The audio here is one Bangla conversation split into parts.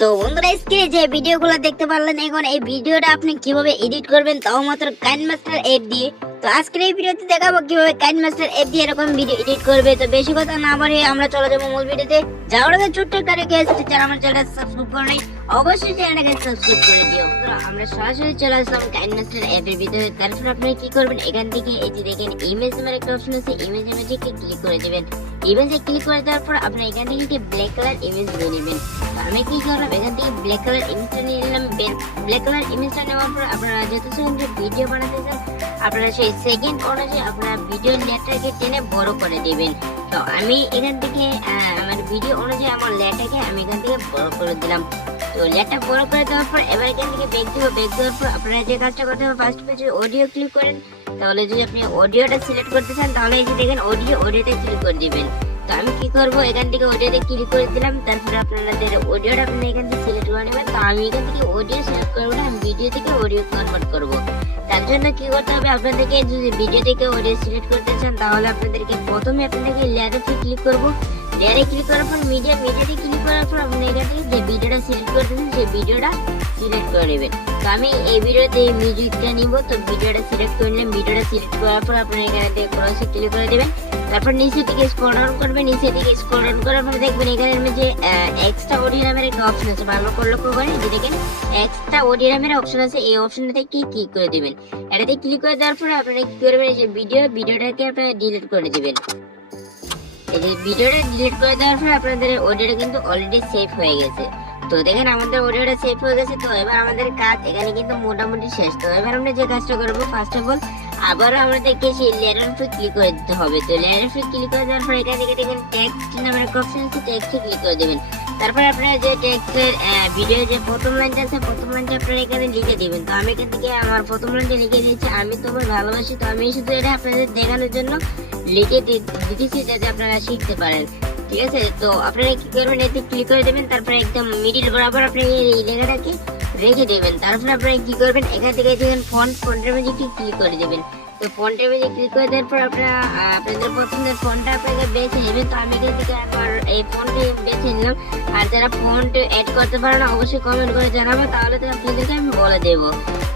তো বন্ধুরা স্ক্রিনে যে ভিডিওগুলো দেখতে পারলেন, এখন এই ভিডিওটা আপনি কিভাবে এডিট করবেন তাও মাত্র কাইনমাস্টার অ্যাপ দিয়ে। তো আজকের এই ভিডিওতে দেখাবো কিভাবে কাইনমাস্টার অ্যাপ দিয়ে এরকম ভিডিও এডিট করবে। তো বেশি কথা না বাড়িয়ে আমরা চলে যাবো মূল ভিডিওতে। যাওয়ার আগে ছোট্ট একটা রিকোয়েস্ট, যারা আমার চ্যানেলটা সাবস্ক্রাইব করে নাই অবশ্যই চ্যানেলটাকে সাবস্ক্রাইব করে দিও। তো আমরা সরাসরি চলে আসলাম কাইনমাস্টার অ্যাপের ভিতরে। তারপর আপনারা কি করবেন, এখান থেকে এই যে দেখেন ইমেজ নামের একটা অপশন আছে, ইমেজে ক্লিক করে দিবেন। ইমেজে ক্লিক করে দেওয়ার পর আপনারা এখান থেকে ব্ল্যাক কালার ইমেজ নিয়ে নেবেন। তো আমি কি করলাম, এখান থেকে ব্ল্যাক কালার ইমেজটা নিয়ে নিলাম। ব্ল্যাক কালার ইমেজটা নেওয়ার পর আপনারা যত সেকেন্ড ভিডিও বানাতে চান আপনারা সেই সেকেন্ড অনুযায়ী আপনারা ভিডিও লেটারকে টেনে বড় করে দিবেন। তো আমি এখান থেকে আমার ভিডিও অনুযায়ী আমার লেটারকে আমি এখান থেকে বড় করে দিলাম। তো লেটার বড় করে দেওয়ার পর এবার এখান থেকে ব্যাক দিব। ব্যাক দেওয়ার পর আপনারা যে কাজটা করতে হবে, ফার্স্ট পেজে অডিও ক্লিক করেন। তাহলে যদি আপনি অডিওটা সিলেক্ট করতে চান তাহলে এই যে দেখেন অডিওতে ক্লিক করে দিবেন। তো আমি কি করব, এখান থেকে অডিওতে ক্লিক করে দিলাম। তারপরে আপনাদের অডিওটা আপনি এখান থেকে সিলেক্ট করে নেবেন। তো আমি এখান থেকে অডিও সিলেক্ট করব না, আমি ভিডিও থেকে অডিও কনভার্ট করব। তার জন্য কি করতে হবে, আপনাদেরকে যদি ভিডিও থেকে অডিও সিলেক্ট করতে চান তাহলে আপনাদেরকে প্রথমে আপনাদেরকে লেয়ারে ক্লিক করব। লেয়ারে ক্লিক করার পর মিডিয়াতে ক্লিক করার পর আপনি এখান থেকে যে ভিডিওটা সিলেক্ট করতেছেন সেই ভিডিওটা সিলেক্ট করে নেবেন। তো আমি এই ভিডিওতে মিউজিকটা নিব। তো ভিডিওটা সিলেক্ট করে নিলাম। ভিডিওটা সিলেক্ট করার পর আপনি এখানে ক্রসে ক্লিক করে দেবেন। তারপর নিচে থেকে স্ক্রল ডাউন করবেন। নিচে থেকে স্ক্রল ডাউন করার পর দেখবেন এখানে যে এক্সট্রা অডিও নামের একটা অপশন আছে, ভালো করে লক্ষ্য করেন। যে দেখেন এক্সট্রা অডিও নামের অপশন আছে, এই অপশনটাতে ক্লিক করে দিবেন। এটাতে ক্লিক করে দেওয়ার পরে আপনারা কি করবেন, এই যে ভিডিওটাকে আপনারা ডিলিট করে দিবেন। এই যে ভিডিওটা ডিলিট করে দেওয়ার পর আপনাদের অডিওটা কিন্তু অলরেডি সেভ হয়ে গেছে। তো দেখেন আমাদের অডিওটা সেভ হয়ে গেছে। তো এবার আমাদের কাজ এখানে কিন্তু মোটামুটি শেষ। তো এবার আমরা যে কাজটা করবো, ফার্স্ট অফ অল আবারও আমাদেরকে সেই লেয়ারের উপর ক্লিক করে দিতে হবে। তো লেয়ারের উপর ক্লিক করে দেওয়ার পর এখান থেকে দেখেন টেক্সট নামের একটা অপশন আছে, টেক্সটে ক্লিক করে দেবেন। তারপর আপনারা যে টেক্সটের ভিডিও যে প্রথম লাইনটা আছে, প্রথম লাইনটা আপনারা এখানে লিখে দিবেন। তো আমি এখান থেকে আমার প্রথম লাইনটা লিখে দিয়েছি, আমি তোমার ভালোবাসি। তো আমি শুধু এটা আপনাদের দেখানোর জন্য লিখে দিতেছি যাতে আপনারা শিখতে পারেন, ঠিক আছে। তো আপনারা কি করবেন, এতে ক্লিক করে দেবেন। তারপরে একদম মিডিল বরাবর আপনি এই লেখাটাকে রেখে দেবেন। তারপরে আপনারা কি করবেন, এখান থেকে দেখেন ফন্টের মধ্যে ক্লিক করে দেবেন। তো ফন্টের মধ্যে ক্লিক করে দেওয়ার পর আপনারা আপনাদের পছন্দের ফন্টটা আপনাকে বেছে নেবেন। তো আমি এখান থেকে আমার এই ফন্টটি বেছে নিলাম। আর যারা ফন্ট অ্যাড করতে পারে না অবশ্যই কমেন্ট করে জানাবো, তাহলে তো আপনাদেরকে আমি বলে দেবো।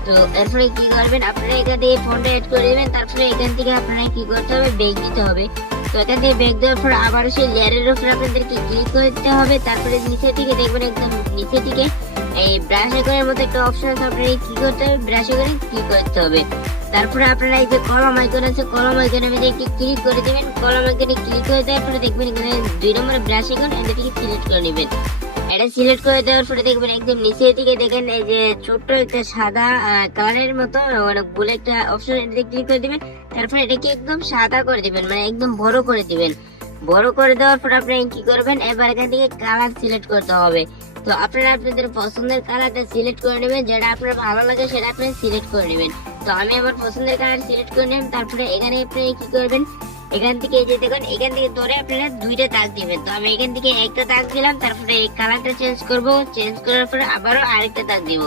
তো এরপরে কি করবেন, আপনারা এখান থেকে ফন্টে অ্যাড করে দেবেন। তারপরে এখান থেকে আপনারা কি করতে হবে, ব্যাক দিতে হবে। তো এখান থেকে ব্যাক দেওয়ার পর আবার সেই লেয়ারের উপর আপনাদেরকে ক্লিক করতে হবে। তারপরে নিচে থেকে দেখবেন একদম নিচে থেকে এই ব্রাশ আইকনের মতো একটা অপশন আছে, আপনারা কি করতে হবে, ব্রাশ আইকনে ক্লিক করতে হবে। তারপরে আপনারা এই যে কলম আইকন আছে, কলম আইকনের মধ্যে একটি ক্লিক করে দেবেন। কলম আইকনে ক্লিক করে দেওয়ার পরে দেখবেন এখানে 2 নম্বরে ব্রাশ আইকন, এটাকে সিলেক্ট করে নেবেন। এটা সিলেক্ট করে দেওয়ার পরে দেখবেন একদম নিচের দিকে দেখেন এই যে ছোট্ট একটা সাদা কালারের মতো অনেকগুলো একটা অপশন, এটাতে ক্লিক করে দিবেন। তারপরে এটাকে একদম সাদা করে দিবেন, মানে একদম বড় করে দিবেন। বড় করে দেওয়ার পর আপনি কি করবেন, এবার এখান থেকে কালার সিলেক্ট করতে হবে। তো আপনারা আপনাদের পছন্দের কালারটা সিলেক্ট করে নেবেন, যেটা আপনার ভালো লাগে সেটা আপনি সিলেক্ট করে নেবেন। তো আমি আমার পছন্দের কালার সিলেক্ট করে নেবেন। তারপরে এখানে আপনি কি করবেন, এখান থেকে এই যে দেখুন এখান থেকে ধরে আপনারা 2টা দাগ দিবেন। তো আমি এখান থেকে একটা দাগ দিলাম। তারপরে এই কালারটা চেঞ্জ করব, চেঞ্জ করার পরে আবারও আরেকটা দাগ দিব।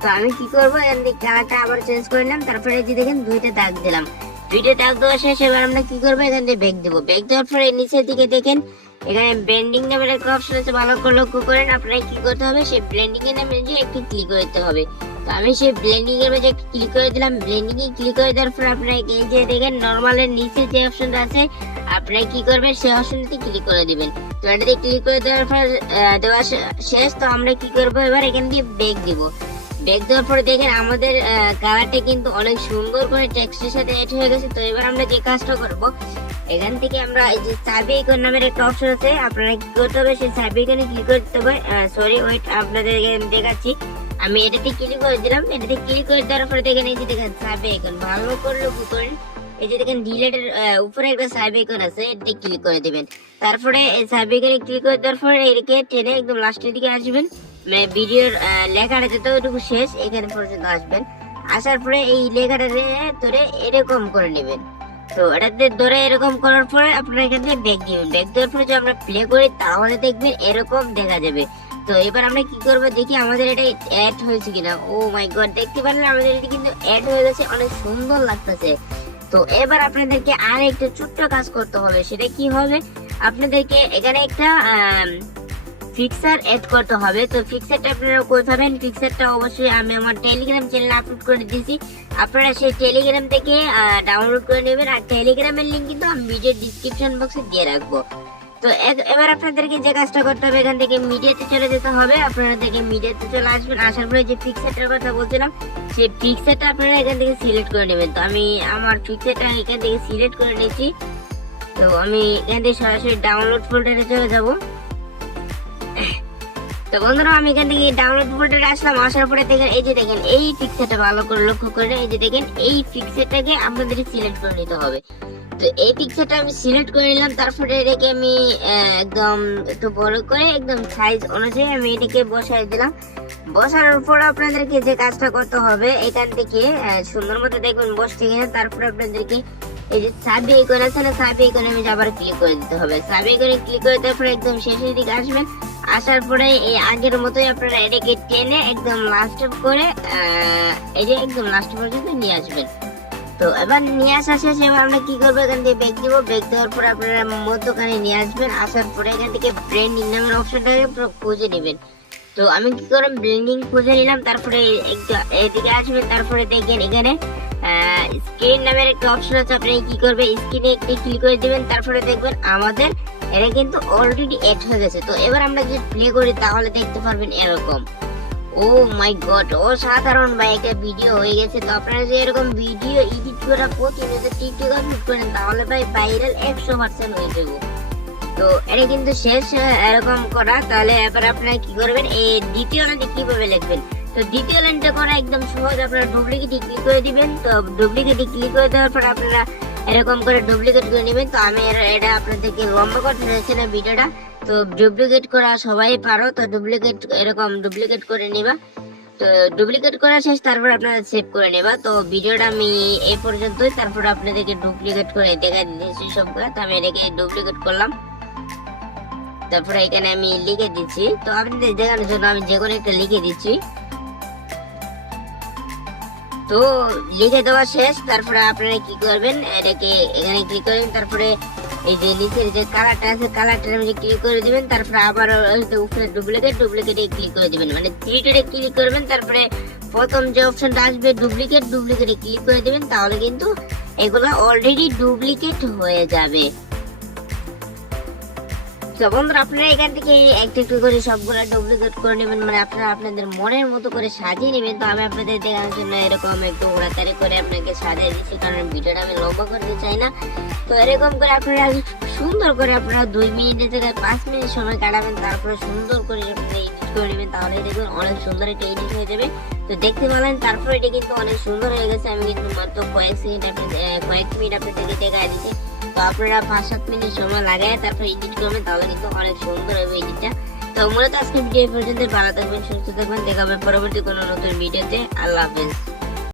তো আমি কি করব, এখান থেকে কালারটা আবার চেঞ্জ করে নিলাম। তারপরে এই যে দেখেন 2টা দাগ দিলাম। 2টা দাগ দেওয়া শেষ। এবার আমরা কি করবো, এখান থেকে ব্যাক দেবো। ব্যাক দেওয়ার পরে নিচের দিকে দেখেন এখানে ব্লেন্ডিং নামের একটা অপশন আছে, ভালো করে লক্ষ্য করেন। আপনারা কি করতে হবে, সেই ব্লেন্ডিং এর নামে যে একটু ক্লিক করতে হবে। তো আমি সেই ব্লেন্ডিং এর মধ্যে একটু ক্লিক করে দিলাম। ব্লেন্ডিং এ ক্লিক করে দেওয়ার পর আপনারা এই যে দেখেন নরমালের নিচে যে অপশনটা আছে, আপনারা কি করবেন, সেই অপশনটাতে ক্লিক করে দিবেন। তো এটাতে ক্লিক করে দেওয়ার পর দেওয়া শেষ। তো আমরা কি করবো, এবার এখান দিয়ে ব্যাক দিব। ব্যাক দেওয়ার পরে দেখেন আমাদের কালারটা কিন্তু অনেক সুন্দর করে টেক্সটের সাথে অ্যাড হয়ে গেছে। তো এবার আমরা যে কাজটা করবো, এখান থেকে আমরা এই যে সাব আইকন নামের একটা অপশন আছে, আপনারা কি করতে হবে, সেই সাব আইকনে ক্লিক করতে হবে। সরি ওয়েট, আপনাদের দেখাচ্ছি। আমি এটাতে ক্লিক করে দিলাম। এটাতে ক্লিক করে দেওয়ার পরে দেখেন এই যে দেখেন সাব আইকন, ভালো করে লক্ষ্য করেন। এই যে দেখেন ডিলেটের উপরে একটা সাব আইকন আছে, এটাতে ক্লিক করে দিবেন। তারপরে এই সাব আইকনে ক্লিক করে দেওয়ার পরে এটাকে টেনে একদম লাস্টের দিকে আসবেন। ভিডিওর লেখাটা যতটুকু শেষ এখানে পর্যন্ত আসবেন। আসার পরে এই লেখাটা ধরে এরকম করে নেবেন। তো এটাতে ধরে এরকম করার পরে আপনারা এখান থেকে ব্যাক দিবেন। ব্যাক দেওয়ার পরে যদি আমরা প্লে করি তাহলে দেখবেন এরকম দেখা যাবে। তো এবার আমরা কি করবো, দেখি আমাদের এটা অ্যাড হয়েছে কিনা। ও মাই গড, দেখতে পারলেন আমাদের এটা কিন্তু অ্যাড হয়ে গেছে, অনেক সুন্দর লাগতেছে। তো এবার আপনাদেরকে আর একটা ছোট্ট কাজ করতে হবে। সেটা কি হবে, আপনাদেরকে এখানে একটা ফিক্সার এড করতে হবে। তো ফিক্সারটা আপনারা কোথায় পাবেন? ফিক্সারটা অবশ্যই আমি আমার টেলিগ্রাম চ্যানেলে আপলোড করে দিয়েছি, আপনারা সেই টেলিগ্রাম থেকে ডাউনলোড করে নেবেন। আর টেলিগ্রামের লিঙ্ক কিন্তু আমি ভিডিও ডিসক্রিপশন বক্সে দিয়ে রাখবো। তো এবার আপনাদেরকে যে কাজটা করতে হবে, এখান থেকে মিডিয়াতে চলে যেতে হবে। আপনারা থেকে মিডিয়াতে চলে আসবেন, আসার পরে যে ফিক্সারটার কথা বলছিলাম সেই ফিক্সারটা আপনারা এখান থেকে সিলেক্ট করে নেবেন। তো আমি আমার ফিক্সারটা এখান থেকে সিলেক্ট করে নিয়েছি। তো আমি এখান থেকে সরাসরি ডাউনলোড ফোল্ডারে চলে যাব। তো বন্ধুরা আমি এখান থেকে ডাউনলোড ফোল্ডারে আসলাম, আসার পরে দেখেন এই যে দেখেন এই পিকচারটা ভালো করে লক্ষ্য করে, এই যে দেখেন এই পিকচারটাকে আপনাদের সিলেক্ট করে নিতে হবে। তো এই পিকচারটা আমি সিলেক্ট করে নিলাম, তারপরে এটাকে আমি একদম একটু বড় করে একদম সাইজ অনুযায়ী আমি এটাকে বসাই দিলাম। বসানোর পর আপনাদেরকে যে কাজটা করতে হবে, এখান থেকে সুন্দর মতো দেখবেন বসছে কিনা। তারপরে আপনাদেরকে এই যে সাবি আইকন আছে না, সাবি আইকনে আমি আবার ক্লিক করে দিতে হবে। সাবি আইকনে ক্লিক করে দেওয়ার পরে একদম শেষের দিকে আসবেন, আসার পরে এই আগের মতোই আপনারা এটাকে টেনে একদম লাস্ট করে এই যে একদম লাস্ট পর্যন্ত নিয়ে আসবেন। তো এবার নিয়ে আসা শেষ, এবার আমরা কি করবো, এখান থেকে ব্যাক দিব। ব্যাক দেওয়ার পরে আপনারা মধ্যখানে নিয়ে আসবেন, আসার পরে এখান থেকে ব্লেন্ডিং নামের অপশনটাকে পুরো খুঁজে নেবেন। তো আমি কি করলাম, ব্লেন্ডিং খুঁজে নিলাম, তারপরে এদিকে আসবেন, তারপরে দেখেন এখানে স্ক্রিন নামের একটা অপশন আছে, আপনি কি করবে স্ক্রিনে একটি ক্লিক করে দিবেন। তারপরে দেখবেন আমাদের এটা কিন্তু অলরেডি এড হয়ে গেছে। তো এবার আমরা যদি প্লে করি তাহলে দেখতে পারবেন এরকম। ও মাই গড, অসাধারণ ভাই একটা ভিডিও হয়ে গেছে। তো আপনারা যে এরকম ভিডিও এডিট করে প্রতিনিয়ত টিকটক আপলোড করেন তাহলে ভাই ভাইরাল 100% হয়ে যাবো। তো এটা কিন্তু শেষ এরকম করা। তাহলে এবার আপনারা কি করবেন, এই দ্বিতীয় লাইনটা কিভাবে লিখবেন। তো দ্বিতীয় লাইনটা করা একদম সহজ, আপনারা ডুপ্লিকেটে ক্লিক করে দিবেন। তো ডুপ্লিকেটে ক্লিক করে দেওয়ার পর আপনারা এরকম করে ডুপ্লিকেট করে নেবেন। তো আমি এটা আপনাদেরকে লম্বা করতে চাইছি না ভিডিওটা, তো ডুপ্লিকেট করা সবাই পারো। তো ডুপ্লিকেট এরকম ডুপ্লিকেট করে নিবা। তো ডুপ্লিকেট করা শেষ, তারপর আপনারা সেভ করে নেবা। তো ভিডিওটা আমি এই পর্যন্তই, তারপর আপনাদেরকে ডুপ্লিকেট করে দেখা দিয়েছি সবগুলো। তো আমি এটাকে ডুপ্লিকেট করলাম, তারপরে এখানে আমি লিখে দিচ্ছি। তো আপনাদের দেখানোর জন্য আমি যে কোনো একটা লিখে দিচ্ছি। তো লিখে দেওয়া শেষ, তারপরে আপনারা কি করবেন, এটাকে এখানে ক্লিক করবেন, তারপরে এই যে নিচের যে কালারটা আছে কালারটার মধ্যে ক্লিক করে দিবেন। তারপরে আবার উপরে ডুপ্লিকেটে ক্লিক করে দিবেন, মানে থ্রিডে ক্লিক করবেন। তারপরে প্রথম যে অপশনটা আসবে ডুপ্লিকেটে ক্লিক করে দিবেন, তাহলে কিন্তু এগুলো অলরেডি ডুপ্লিকেট হয়ে যাবে। তো বন্ধুরা আপনারা এখান থেকে একটু একটু করে সবগুলো ডুপ্লিকেট করে নেবেন, মানে আপনারা আপনাদের মনের মতো করে সাজিয়ে নেবেন। তো আমি আপনাদের দেখানোর জন্য এরকম একটু ওড়াতাড়ি করে আপনাকে সাজিয়ে দিচ্ছি, কারণ ভিডিওটা আমি লম্বা করতে চাই না। তো এরকম করে আপনারা সুন্দর করে আপনারা 2 মিনিটের জায়গায় 5 মিনিট সময় কাটাবেন, তারপরে সুন্দর করে আপনারা এডিট করে নেবেন, তাহলে দেখবেন অনেক সুন্দর একটা এডিট হয়ে যাবে। তো দেখতে পারেন তারপরে এটা কিন্তু অনেক সুন্দর হয়ে গেছে। আমি কিন্তু মাত্র কয়েক মিনিট আপনাদেরকে দেখাই দিচ্ছি। তো আপনারা 5-7 মিনিট সময় লাগায় তারপর এডিট করবেন, তাহলে কিন্তু অনেক সুন্দর হবে এডিটটা। তো মূলত আজকে ভিডিও পর্যন্ত, ভালো থাকবেন, সুস্থ থাকবেন, দেখা হবে পরবর্তী কোনো নতুন ভিডিওতে। আল্লাহ হাফেজ।